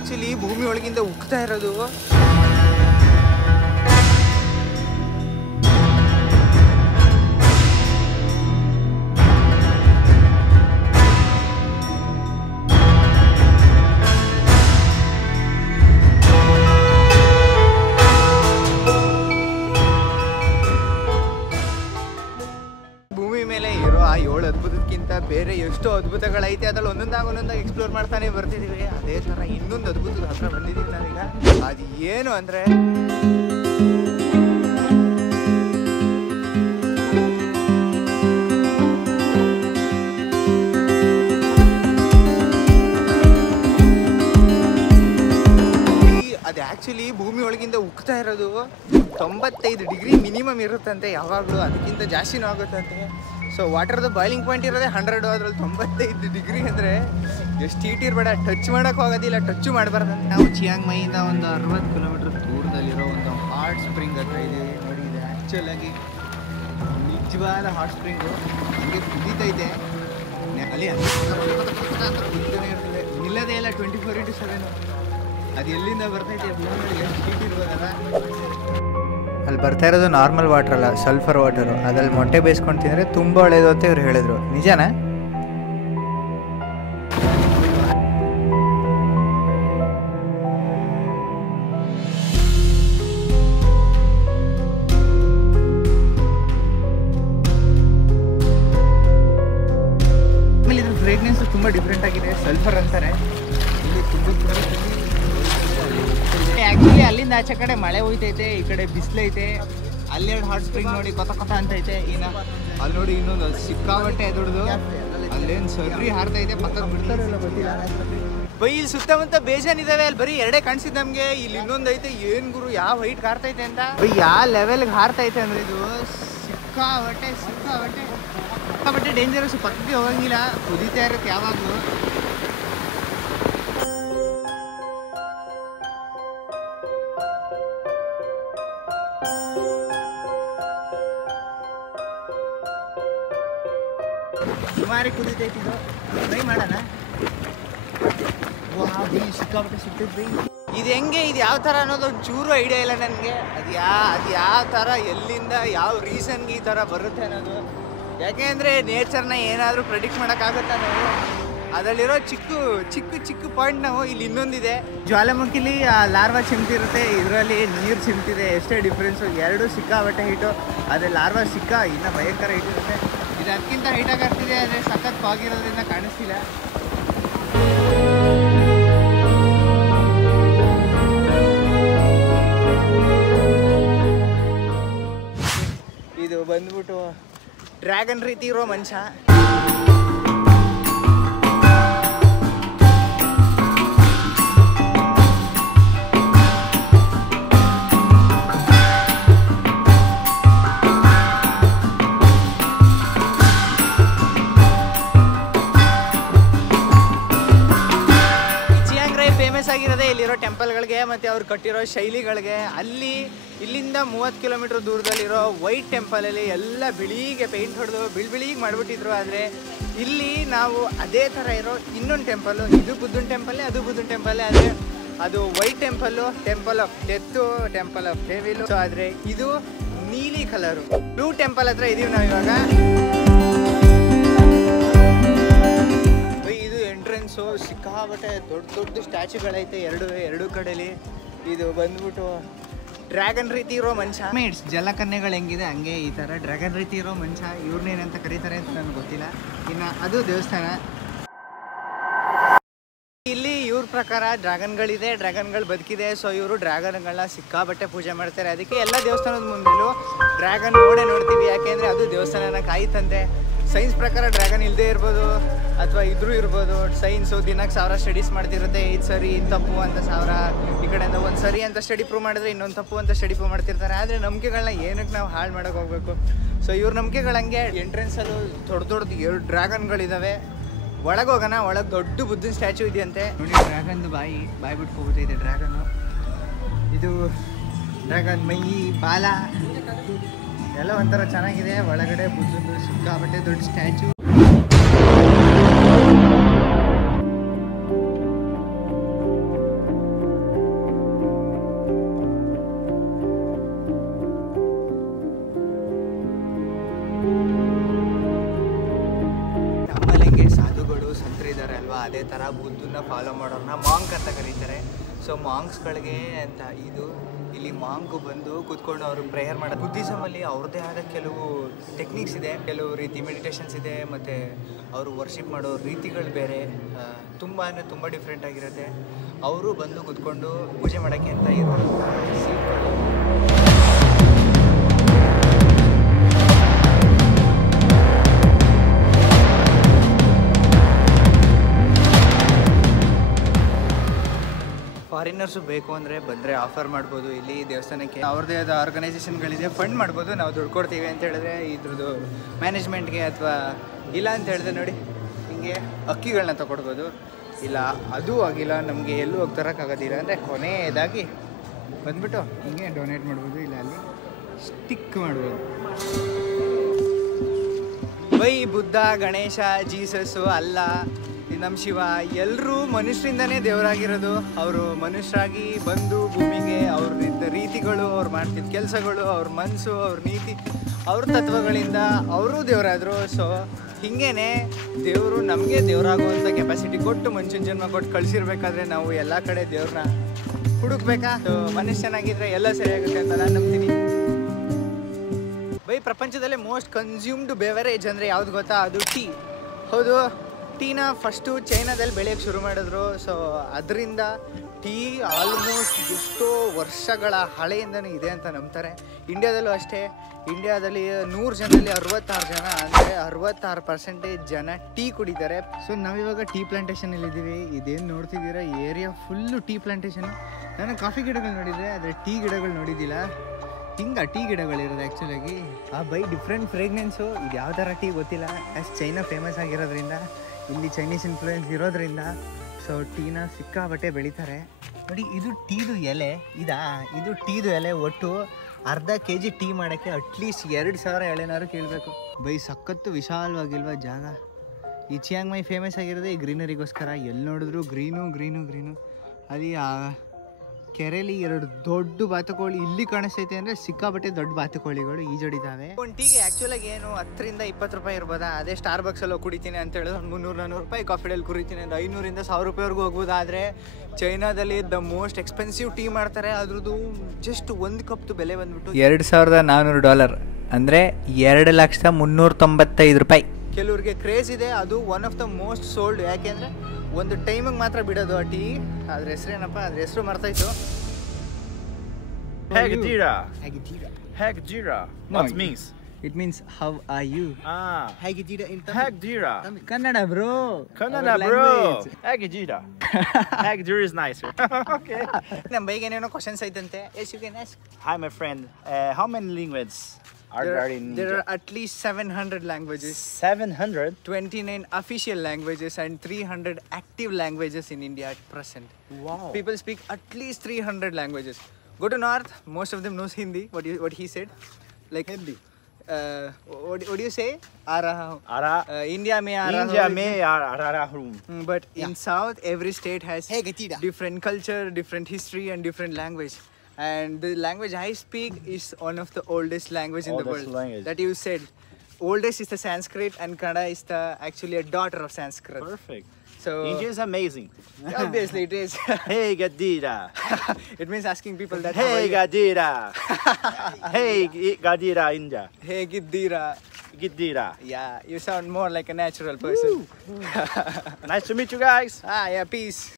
Actually ಭೂಮಿ ಒಳಗಿಂದ ಉಕ್ತಾ ಇರೋದು. ಭೂಮಿ ಮೇಲೆ ಇರೋ ಆ 7 ಅದ್ಭುತಕ್ಕಿಂತ ಬೇರೆ ಎಷ್ಟೋ ಅದ್ಭುತಗಳೈತೆ, ಅದ್ರಲ್ಲಿ ಒಂದೊಂದಾಗಿ ಎಕ್ಸ್ಪ್ಲೋರ್ ಮಾಡ್ತಾನೆ ಬರ್ತಿದೀವಿ. ಅದೇ ಥರ ಇನ್ನೊಂದು ಅದ್ಭುತದ ಹತ್ರ ಬಂದಿದ್ದೀವಿ ನಾವೀಗ. ಅದು ಏನು ಅಂದರೆ ಅದು ಆ್ಯಕ್ಚುಲಿ ಭೂಮಿ ಒಳಗಿಂದ ಉಕ್ತಾ ಇರೋದು 95 ಡಿಗ್ರಿ ಮಿನಿಮಮ್ ಇರುತ್ತಂತೆ ಯಾವಾಗಲೂ, ಅದಕ್ಕಿಂತ ಜಾಸ್ತಿನೂ ಆಗುತ್ತಂತೆ. ಸೊ ವಾಟರ್ದು ಬಾಯ್ಲಿಂಗ್ ಪಾಯಿಂಟ್ ಇರೋದೇ 100, ಅದ್ರಲ್ಲಿ 95 ಡಿಗ್ರಿ ಅಂದರೆ ಎಷ್ಟು ಹೀಟ್ ಇರಬೇಡ, ಟಚ್ ಮಾಡೋಕ್ಕೆ ಹೋಗೋದಿಲ್ಲ, ಟಚ್ಚು ಮಾಡಬಾರ್ದಂತೆ. ನಾವು ಚಿಯಾಂಗ್ ಮೈಯಿಂದ ಒಂದು 60 ಕಿಲೋಮೀಟರ್ ದೂರದಲ್ಲಿರೋ ಒಂದು ಹಾಟ್ ಸ್ಪ್ರಿಂಗ್ ಹತ್ರ ಇದ್ದೀವಿ. ನೋಡಿ, ಇದೆ ಆ್ಯಕ್ಚುಲಾಗಿ ನಿಜವಾದ ಹಾಟ್ ಸ್ಪ್ರಿಂಗು. ಹಂಗೆ ಕುದೀತೈತೆ ಅಲ್ಲಿ, ನಿಲ್ಲದೇ ಇಲ್ಲ 24/7. ಅದು ಎಲ್ಲಿಂದ ಬರ್ತೈತೆ, ಎಷ್ಟು ಹೀಟ್ ಇರ್ಬೋದಲ್ಲ. ಅಲ್ಲಿ ಬರ್ತಾ ಇರೋದು ನಾರ್ಮಲ್ ವಾಟರ್ ಅಲ್ಲ, ಸಲ್ಫರ್ ವಾಟರು. ಅದ್ರಲ್ಲಿ ಮೊಟ್ಟೆ ಬೇಯಿಸ್ಕೊಂಡು ತಿಂದರೆ ತುಂಬ ಒಳ್ಳೆಯದು ಅಂತ ಇವ್ರು ಹೇಳಿದ್ರು. ನಿಜಾನಾ? ಆಮೇಲೆ ಇದ್ರ ಫ್ರೇಗ್ನೆನ್ಸ್ ತುಂಬ ಡಿಫ್ರೆಂಟ್ ಆಗಿದೆ. ಸಲ್ಫರ್ ಅಂತಾರೆ ಇಲ್ಲಿ. ಆ್ಯಕ್ಚುಲಿ ಅಲ್ಲಿಂದ ಆಚೆ ಕಡೆ ಮಳೆ ಹೋಯ್ತೈತೆ, ಈ ಕಡೆ ಬಿಸಿಲೈತೆ. ಅಲ್ಲೆರಡು ಹಾಟ್ ಸ್ಪ್ರಿಂಗ್ ನೋಡಿ ಕೊತ ಅಂತೈತೆ. ಇನ್ನು ಅಲ್ಲಿ ನೋಡಿ ಇನ್ನೊಂದು ಸಿಕ್ಕಾಬಟ್ಟೆ ದೊಡ್ಡದು, ಅಲ್ಲೇನು ಸರ್ರಿ ಹಾರ್ತೈತೆ, ಪಕ್ಕದ ಬಿಡ್ತಾರಲ್ಲ ಗೊತ್ತಿಲ್ಲ. ಬೈ ಇಲ್ಲಿ ಸುತ್ತಮುತ್ತ ಬೇಜಾನಿದ್ದಾವೆ, ಅಲ್ಲಿ ಬರೀ 2 ಕಾಣಿಸಿದ್ ನಮಗೆ. ಇಲ್ಲಿ ಇನ್ನೊಂದು ಐತೆ, ಏನು ಗುರು ಯಾವ ಹೈಟ್ ಹಾರ್ತೈತೆ ಅಂತ. ಬೈ ಯಾವ ಲೆವೆಲ್ಗೆ ಹಾರ್ತೈತೆ ಅಂದರೆ ಇದು ಸಿಕ್ಕಾಬಟ್ಟೆ ಡೇಂಜರಸ್. ಪಕ್ಕಕ್ಕೆ ಹೋಗಂಗಿಲ್ಲ, ಕುದೀತಾ ಇರುತ್ತೆ ಯಾವಾಗಲೂ. ಸುಮಾರು ಕುದೀತೈತಿದು, ಟ್ರೈ ಮಾಡೋಣ. ಸಿಕ್ಕಾಪಟ್ಟೆ ಸಿಗ್ತೈತಿ. ಇದು ಹೆಂಗೆ, ಇದು ಯಾವ ಥರ ಅನ್ನೋದು ಚೂರು ಐಡಿಯಾ ಇಲ್ಲ ನನಗೆ. ಅದು ಯಾವ ಥರ, ಎಲ್ಲಿಂದ ಯಾವ ರೀಸನ್ಗೆ ಈ ಥರ ಬರುತ್ತೆ ಅನ್ನೋದು. ಯಾಕೆ ಅಂದರೆ ನೇಚರ್ನ ಏನಾದರೂ ಪ್ರೆಡಿಕ್ಟ್ ಮಾಡೋಕ್ಕಾಗುತ್ತಾ ನಾವು? ಅದರಲ್ಲಿರೋ ಚಿಕ್ಕ ಪಾಯಿಂಟ್ ನಾವು ಇಲ್ಲಿ ಇನ್ನೊಂದಿದೆ. ಜ್ವಾಲಾಮುಖಿಲಿ ಲಾರ್ವಾ ಚಿಮ್ತಿರುತ್ತೆ, ಇದರಲ್ಲಿ ನೀರು ಚಿಮ್ತಿದೆ. ಎಷ್ಟೇ ಡಿಫ್ರೆನ್ಸು, ಎರಡು ಸಿಕ್ಕಾಬಟ್ಟೆ ಹೀಟು. ಆದರೆ ಲಾರ್ವಾ ಇನ್ನೂ ಭಯಂಕರ ಹೀಟ್ ಇರುತ್ತೆ. ಇದು ಅದಕ್ಕಿಂತ ಹೈಟಾಗಿ ಆಗ್ತಿದೆ, ಆದರೆ ಸಖತ್ ಆಗಿರೋದ್ರಿಂದ ಕಾಣಿಸ್ತಿಲ್ಲ. ಇದು ಬಂದ್ಬಿಟ್ಟು ಡ್ರ್ಯಾಗನ್ ರೀತಿ ಇರೋ ಮನುಷ್ಯ. ಆಗಿರೋದೇ ಇಲ್ಲಿರೋ ಟೆಂಪಲ್ಗಳಿಗೆ ಮತ್ತು ಅವ್ರು ಕಟ್ಟಿರೋ ಶೈಲಿಗಳಿಗೆ. ಇಲ್ಲಿಂದ 30 ಕಿಲೋಮೀಟರ್ ದೂರದಲ್ಲಿರೋ ವೈಟ್ ಟೆಂಪಲಲ್ಲಿ ಎಲ್ಲ ಬಿಳಿಗೆ ಪೇಂಟ್ ಹೊಡೆದು ಬಿಳಿಗೆ ಮಾಡಿಬಿಟ್ಟಿದ್ರು. ಆದರೆ ಇಲ್ಲಿ ನಾವು ಅದೇ ಥರ ಇರೋ ಇನ್ನೊಂದು ಟೆಂಪಲ್ಲು, ಇದು ಬುದ್ಧನ ಟೆಂಪಲ್ಲೇ, ಅದು ಬುದ್ಧನ ಟೆಂಪಲ್ಲೇ. ಆದರೆ ಅದು white temple, temple of death, temple of devil. So ಆದರೆ ಇದು ನೀಲಿ ಕಲರು. ಬ್ಲೂ ಟೆಂಪಲ್ ಹತ್ರ ಇದೀವಿ ನಾವು ಇವಾಗ. ಎಂಟ್ರೆನ್ಸು ಸಿಕ್ಕಾಬಟ್ಟೆ ದೊಡ್ಡ ಸ್ಟ್ಯಾಚ್ಯೂಗಳೈತೆ ಎರಡು ಕಡೆಯಲ್ಲಿ. ಇದು ಬಂದ್ಬಿಟ್ಟು ಡ್ರ್ಯಾಗನ್ ರೀತಿ ಇರೋ ಮನುಷ್ಯ. ಇಟ್ಸ್ ಜಲಕನ್ಯೆಗಳು ಹೆಂಗಿದೆ ಹಂಗೆ ಈ ಥರ ಡ್ರ್ಯಾಗನ್ ರೀತಿ ಇರೋ ಮನುಷ್ಯ. ಇವ್ರನ್ನೇನಂತ ಕರೀತಾರೆ ಅಂತ ನನಗೆ ಗೊತ್ತಿಲ್ಲ. ಇನ್ನು ಅದು ದೇವಸ್ಥಾನ. ಇಲ್ಲಿ ಇವ್ರ ಪ್ರಕಾರ ಡ್ರ್ಯಾಗನ್ಗಳಿದೆ, ಡ್ರ್ಯಾಗನ್ಗಳು ಬದುಕಿದೆ. ಸೊ ಇವರು ಡ್ರ್ಯಾಗನ್ಗಳನ್ನ ಸಿಕ್ಕಾಬಟ್ಟೆ ಪೂಜೆ ಮಾಡ್ತಾರೆ. ಅದಕ್ಕೆ ಎಲ್ಲ ದೇವಸ್ಥಾನದ ಮುಂದೆಲೂ ಡ್ರ್ಯಾಗನ್ ನೋಡ್ತೀವಿ. ಯಾಕೆಂದರೆ ಅದು ದೇವಸ್ಥಾನನ ಕಾಯ್ತಂತೆ. ಸೈನ್ಸ್ ಪ್ರಕಾರ ಡ್ರ್ಯಾಗನ್ ಇಲ್ಲದೆ ಇರ್ಬೋದು ಅಥವಾ ಇದ್ರೂ ಇರ್ಬೋದು. ಸೈನ್ಸು ದಿನಕ್ಕೆ 1000 ಸ್ಟಡೀಸ್ ಮಾಡ್ತಿರುತ್ತೆ. ಇದು ಸರಿ, ಇದು ತಪ್ಪು ಅಂತ 1000 ಈ ಕಡೆಯಿಂದ ಒಂದು ಸರಿ ಅಂತ ಸ್ಟಡಿ ಪ್ರೂವ್ ಮಾಡಿದ್ರೆ ಇನ್ನೊಂದು ತಪ್ಪು ಅಂತ ಸ್ಟಡಿ ಪ್ರೂವ್ ಮಾಡ್ತಿರ್ತಾರೆ. ಆದರೆ ನಂಬಿಕೆಗಳನ್ನ ಏನಕ್ಕೆ ನಾವು ಹಾಳು ಮಾಡೋಕೆ ಹೋಗಬೇಕು? ಸೊ ಇವ್ರ ನಂಬಿಕೆಗಳಂಗೆ ಎಂಟ್ರೆನ್ಸಲ್ಲೂ ದೊಡ್ಡ 2 ಡ್ರ್ಯಾಗನ್ಗಳಿದ್ದಾವೆ. ಒಳಗೆ ಹೋಗೋಣ. ಒಳಗೆ ದೊಡ್ಡ ಬುದ್ಧನ ಸ್ಟ್ಯಾಚ್ಯೂ ಇದೆಯಂತೆ. ನೋಡಿ, ಡ್ರ್ಯಾಗನ್ದು ಬಾಯಿ ಬಿಟ್ಕೋಗ್ಬಿಟ್ಟಿದೆ ಡ್ರ್ಯಾಗನ್ನು. ಇದು ಡ್ರ್ಯಾಗನ್ ಮೈ, ಬಾಲ ಎಲ್ಲ ಒಂಥರ ಚೆನ್ನಾಗಿದೆ. ಒಳಗಡೆ ಬುದ್ಧಂದು ಸಿಕ್ಕಾಬಟ್ಟೆ ದೊಡ್ಡ ಸ್ಟ್ಯಾಚ್ಯೂ. ಅದೇ ಥರ ಬುದ್ಧನ ಫಾಲೋ ಮಾಡೋರನ್ನ ಮಾಂಕ್ ಅಂತ ಕರೀತಾರೆ. ಸೊ ಮಾಂಕ್ಸ್ಗಳಿಗೆ ಅಂತ ಇದು ಇಲ್ಲಿ ಮಾಂಕು ಬಂದು ಕೂತ್ಕೊಂಡು ಅವರು ಪ್ರೇಯರ್ ಮಾಡೋದು. ಬುದ್ಧಿಸಮಲ್ಲಿ ಅವ್ರದ್ದೇ ಆದ ಕೆಲವು ಟೆಕ್ನಿಕ್ಸ್ ಇದೆ, ಕೆಲವು ರೀತಿ ಮೆಡಿಟೇಷನ್ಸ್ ಇದೆ, ಮತ್ತು ಅವರು ವರ್ಷಿಪ್ ಮಾಡೋ ರೀತಿಗಳು ಬೇರೆ, ತುಂಬ ಡಿಫ್ರೆಂಟ್ ಆಗಿರುತ್ತೆ. ಅವರು ಬಂದು ಕೂತ್ಕೊಂಡು ಪೂಜೆ ಮಾಡೋಕ್ಕೆ ಅಂತ ಇರೋ ಸೀಟ್ಗಳು. ಫಾರಿನರ್ಸು ಬೇಕು ಅಂದರೆ ಬಂದರೆ ಆಫರ್ ಮಾಡ್ಬೋದು ಇಲ್ಲಿ ದೇವಸ್ಥಾನಕ್ಕೆ. ಅವ್ರದ್ದೇ ಆದ ಆರ್ಗನೈಸೇಷನ್ಗಳಿದೆ, ಫಂಡ್ ಮಾಡ್ಬೋದು. ನಾವು ದುಡ್ಡು ಕೊಡ್ತೀವಿ ಅಂತ ಹೇಳಿದ್ರೆ ಇದ್ರದ್ದು ಮ್ಯಾನೇಜ್ಮೆಂಟ್ಗೆ, ಅಥವಾ ಇಲ್ಲ ಅಂತ ಹೇಳಿದ್ರೆ ನೋಡಿ ಹಿಂಗೆ ಅಕ್ಕಿಗಳನ್ನ ತಗೊಡ್ಬೋದು. ಇಲ್ಲ ಅದು ಆಗಿಲ್ಲ ನಮಗೆ ಎಲ್ಲೂ ಹೋಗಿ ತರೋಕ್ಕಾಗೋದಿಲ್ಲ ಅಂದರೆ ಕೊನೆಯದಾಗಿ ಬಂದ್ಬಿಟ್ಟು ಹಿಂಗೆ ಡೊನೇಟ್ ಮಾಡ್ಬೋದು, ಇಲ್ಲ ಅಲ್ಲಿ ಸ್ಟಿಕ್ ಮಾಡ್ಬೋದು. ಬೈ ಬುದ್ಧ, ಗಣೇಶ, ಜೀಸಸ್ಸು, ಅಲ್ಲ, ನಮ್ಮ ಶಿವ ಎಲ್ಲರೂ ಮನುಷ್ಯರಿಂದನೇ ದೇವರಾಗಿರೋದು. ಅವರು ಮನುಷ್ಯರಾಗಿ ಬಂದು ಭೂಮಿಗೆ ಅವ್ರ ರೀತಿಗಳು, ಅವ್ರು ಮಾಡ್ತಿದ್ದ ಕೆಲಸಗಳು, ಅವ್ರ ಮನಸ್ಸು, ಅವ್ರ ನೀತಿ, ಅವ್ರ ತತ್ವಗಳಿಂದ ಅವರು ದೇವರಾದರು. ಸೊ ಹೀಗೇನೆ ದೇವರು ನಮಗೆ ದೇವರಾಗುವಂಥ ಕೆಪಾಸಿಟಿ ಕೊಟ್ಟು ಮನುಷ್ಯನ ಜನ್ಮ ಕೊಟ್ಟು ಕಳಿಸಿರ್ಬೇಕಾದ್ರೆ ನಾವು ಎಲ್ಲ ಕಡೆ ದೇವ್ರನ್ನ ಹುಡುಕ್ಬೇಕಾ? ಮನುಷ್ಯ ಚೆನ್ನಾಗಿದ್ರೆ ಎಲ್ಲ ಸರಿಯಾಗುತ್ತೆ ಅಂತ ನಾನು ನಂಬ್ತೀನಿ. ಬೈ ಪ್ರಪಂಚದಲ್ಲೇ ಮೋಸ್ಟ್ ಕನ್ಸ್ಯೂಮ್ಡ್ ಬೆವರೇಜ್ ಅಂದರೆ ಯಾವ್ದು ಗೊತ್ತಾ? ಅದು ಟೀ. ಹೌದು, ಟೀನ ಫಸ್ಟು ಚೈನಾದಲ್ಲಿ ಬೆಳೆಯೋಕ್ಕೆ ಶುರು ಮಾಡಿದ್ರು. ಸೊ ಅದರಿಂದ ಟೀ ಆಲ್ಮೋಸ್ಟ್ ಎಷ್ಟೋ ವರ್ಷಗಳ ಹಳೆಯಿಂದನೂ ಇದೆ ಅಂತ ನಂಬ್ತಾರೆ. ಇಂಡಿಯಾದಲ್ಲೂ ಅಷ್ಟೇ. ಇಂಡಿಯಾದಲ್ಲಿ 100 ಜನದಲ್ಲಿ 66 ಜನ, ಅಂದರೆ 66% ಜನ ಟೀ ಕುಡಿತಾರೆ. ಸೊ ನಾವಿವಾಗ ಟೀ ಪ್ಲಾಂಟೇಷನಲ್ಲಿದ್ದೀವಿ. ಇದೇನು ನೋಡ್ತಿದ್ದೀರಾ, ಏರಿಯಾ ಫುಲ್ಲು ಟೀ ಪ್ಲಾಂಟೇಷನ್. ನಾನು ಕಾಫಿ ಗಿಡಗಳು ನೋಡಿದರೆ, ಆದರೆ ಟೀ ಗಿಡಗಳು ನೋಡಿದ್ದಿಲ್ಲ. ಹಿಂಗೆ ಟೀ ಗಿಡಗಳಿರೋದು ಆ್ಯಕ್ಚುಲಾಗಿ. By different fragrance. ಇದು ಯಾವ ಥರ ಟೀ ಗೊತ್ತಿಲ್ಲ. ಆ್ಯಸ್ ಚೈನಾ ಫೇಮಸ್ ಆಗಿರೋದ್ರಿಂದ, ಇಲ್ಲಿ ಚೈನೀಸ್ ಇನ್ಫ್ಲೂಯೆನ್ಸ್ ಇರೋದ್ರಿಂದ ಸೊ ಟೀನ ಸಿಕ್ಕಾಬಟ್ಟೆ ಬೆಳೀತಾರೆ. ನೋಡಿ, ಇದು ಟೀದು ಎಲೆ. ಇದು ಟೀದು ಎಲೆ. ಒಟ್ಟು ಅರ್ಧ kg ಟೀ ಮಾಡೋಕ್ಕೆ ಅಟ್ಲೀಸ್ಟ್ 2000 ಎಳೆನಾರು ಕೇಳಬೇಕು. ಬೈ ಸಖತ್ತು ವಿಶಾಲವಾಗಿಲ್ವಾ ಜಾಗ? ಈ ಚಿಯಾಂಗ್ ಮೈ ಫೇಮಸ್ ಆಗಿರೋದೇ ಈ ಗ್ರೀನರಿಗೋಸ್ಕರ. ಎಲ್ಲಿ ನೋಡಿದ್ರು ಗ್ರೀನು. ಅಲ್ಲಿ ಕೆರೆಯಲ್ಲಿ 2 ದೊಡ್ಡ ಬಾತುಕೋಳಿ ಇಲ್ಲಿ ಕಾಣಿಸ್ತೈತೆ ಅಂದರೆ ಸಿಕ್ಕಾಬಟ್ಟೆ ದೊಡ್ಡ ಬಾತುಕೋಳಿಗಳು ಈಜೊಡಿತಾವೆ. ಒಂದು ಟೀಗೆ ಆ್ಯಕ್ಚುಲಾಗಿ ಏನು 10 ರಿಂದ 20 ರೂಪಾಯಿ ಇರ್ಬೋದಾ? ಅದೇ ಸ್ಟಾರ್ ಬಕ್ಸಲ್ಲಿ ಕುಡಿತೀನಿ ಅಂತ ಹೇಳಿದ್ರೆ ಒಂದು 300-400 ರೂಪಾಯಿ. ಕಾಫಿ ಡೇಲಿ ಕುಡಿತೀನಿ ಅಂದರೆ 500 ರಿಂದ 1000 ರೂಪಾಯಿವರೆಗೂ ಹೋಗ್ಬೋದು. ಆದರೆ ಚೈನಾದಲ್ಲಿ ದ ಮೋಸ್ಟ್ ಎಕ್ಸ್ಪೆನ್ಸಿವ್ ಟೀ ಮಾಡ್ತಾರೆ. ಅದ್ರದ್ದು ಜಸ್ಟ್ 1 ಕಪ್ದು ಬೆಲೆ ಬಂದ್ಬಿಟ್ಟು $2400, ಅಂದರೆ 2,395,000 ರೂಪಾಯಿ. ಕೆಲವ್ರಿಗೆ ಕ್ರೇಜ್ ಇದೆ, ಅದು one of the most sold. ಯಾಕೆಂದರೆ ಒಂದು ಟೈಮಿಗೆ ಮಾತ್ರ ಬಿಡೋದು ಆ ಟೀ. ಅದ್ರ ಹೆಸರೇನಪ್ಪ, ಅದ್ರ ಹೆಸರು ಮರ್ತಾಯಿತು. Hagedira. No, What means? It means how are you? Hagedira in Hagedira. Kannada bro. Hagedira. Hagedira is nicer. Okay. ನಮ್ಮ ಬೈಗೆ ಏನೇನೋ questions ಐತಂತೆ. Yes, you can ask. Hi my friend. How many languages are there in India? There are at least 700 languages. 700? 29 official languages and 300 active languages in India at present. Wow. People speak at least 300 languages. Go to north, most of them knows Hindi. What he said? Like Hindi. What do you say? Ara. India mein ara hu. But in south, every state has different culture, different history and different language. And the language I speak is one of the oldest language in the world. Language. That you said. Oldest is the Sanskrit and Kannada is actually a daughter of Sanskrit. Perfect. So India is amazing. Obviously it is. Hey Gadira. It means asking people that. Hey Gadira. Hey Gadira India. Hey Giddira. Yeah, you sound more like a natural person. Nice to meet you guys. Yeah, peace.